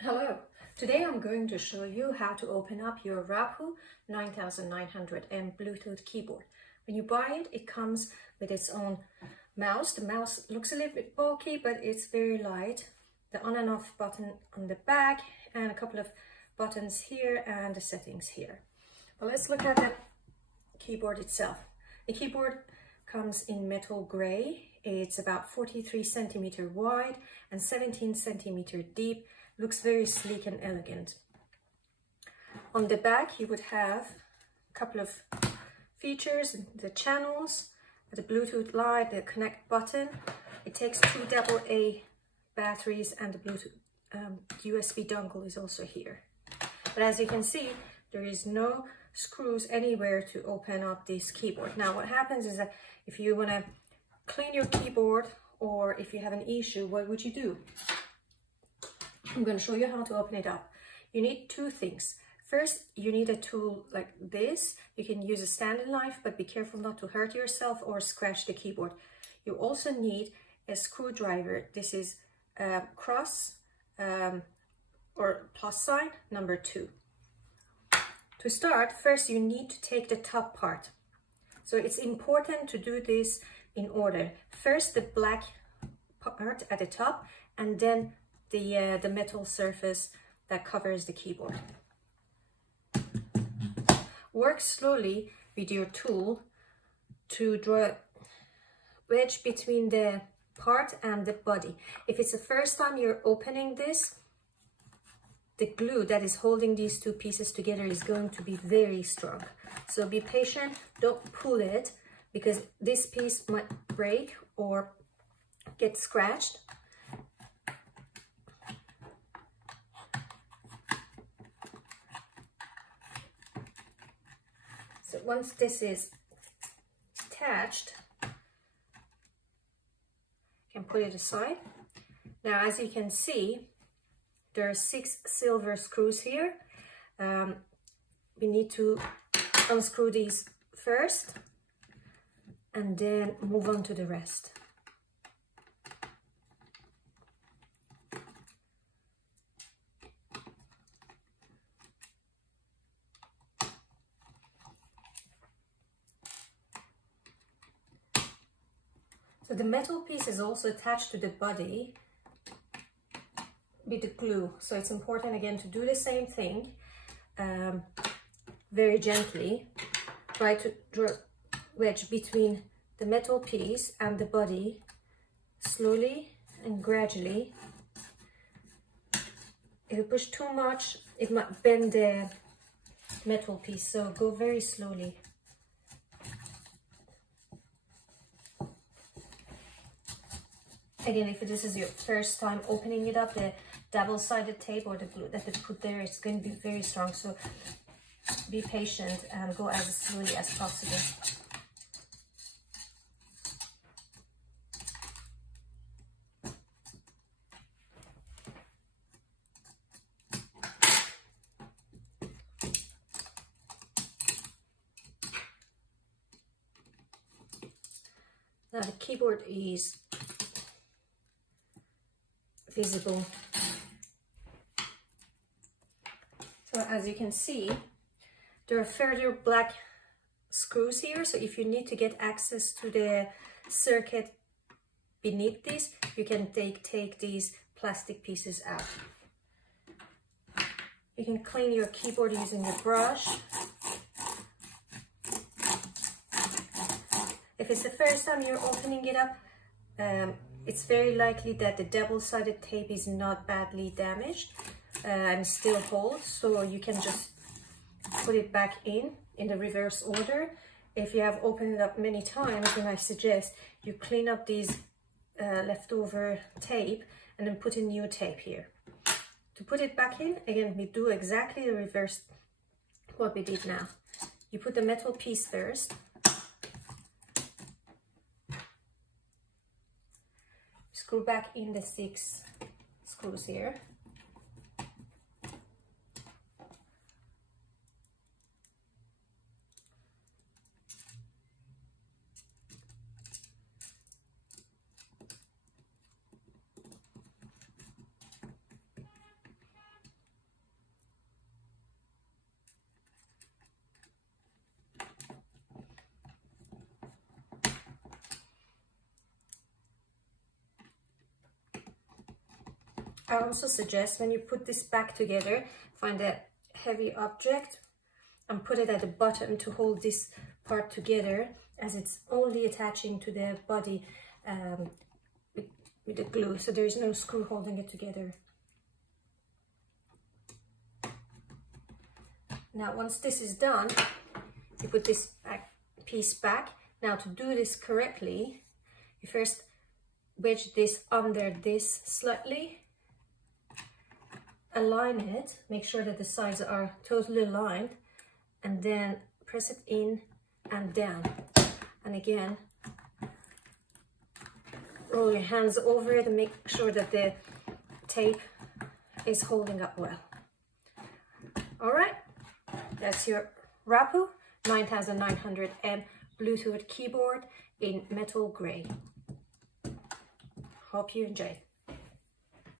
Hello, today I'm going to show you how to open up your Rapoo 9900M Bluetooth keyboard. When you buy it, it comes with its own mouse. The mouse looks a little bit bulky, but it's very light. The on and off button on the back and a couple of buttons here and the settings here. Well, let's look at the keyboard itself. The keyboard comes in metal gray. It's about 43 centimeter wide and 17 centimeter deep. Looks very sleek and elegant. On the back you would have a couple of features, the channels, the Bluetooth light, the connect button. It takes 2 AA batteries and the Bluetooth USB dongle is also here. But as you can see, there is no screws anywhere to open up this keyboard. Now what happens is that if you want to clean your keyboard or if you have an issue, what would you do? I'm going to show you how to open it up. You need 2 things. First, you need a tool like this. You can use a standard knife, but be careful not to hurt yourself or scratch the keyboard. You also need a screwdriver. This is cross or plus sign number 2. To start, first you need to take the top part. So it's important to do this in order. First the black part at the top and then the metal surface that covers the keyboard. Work slowly with your tool to draw a wedge between the part and the body. If it's the first time you're opening this, the glue that is holding these 2 pieces together is going to be very strong. So be patient, don't pull it because this piece might break or get scratched. So once this is attached, you can put it aside. Now, as you can see, there are 6 silver screws here. We need to unscrew these first and then move on to the rest. So the metal piece is also attached to the body with the glue. So it's important again to do the same thing very gently. Try to draw a wedge between the metal piece and the body slowly and gradually. If you push too much, it might bend the metal piece, so go very slowly. Again, if this is your first time opening it up, the double-sided tape or the glue that they put there is going to be very strong, so be patient and go as slowly as possible. Now the keyboard is visible. So as you can see, there are further black screws here. So if you need to get access to the circuit beneath this, you can take these plastic pieces out. You can clean your keyboard using a brush. If it's the first time you're opening it up, it's very likely that the double-sided tape is not badly damaged and still holds, so you can just put it back in the reverse order. If you have opened it up many times, then I suggest you clean up these leftover tape and then put a new tape here. To put it back in, again, we do exactly the reverse what we did now. You put the metal piece first. Screw back in the 6 screws here. I also suggest when you put this back together, find a heavy object and put it at the bottom to hold this part together, as it's only attaching to the body with the glue, so there is no screw holding it together. Now once this is done, you put this piece back. Now to do this correctly, you first wedge this under this slightly, align it, make sure that the sides are totally aligned, and then press it in and down. And again, roll your hands over it and make sure that the tape is holding up well. All right, that's your Rapoo 9900M Bluetooth keyboard in metal gray. Hope you enjoyed.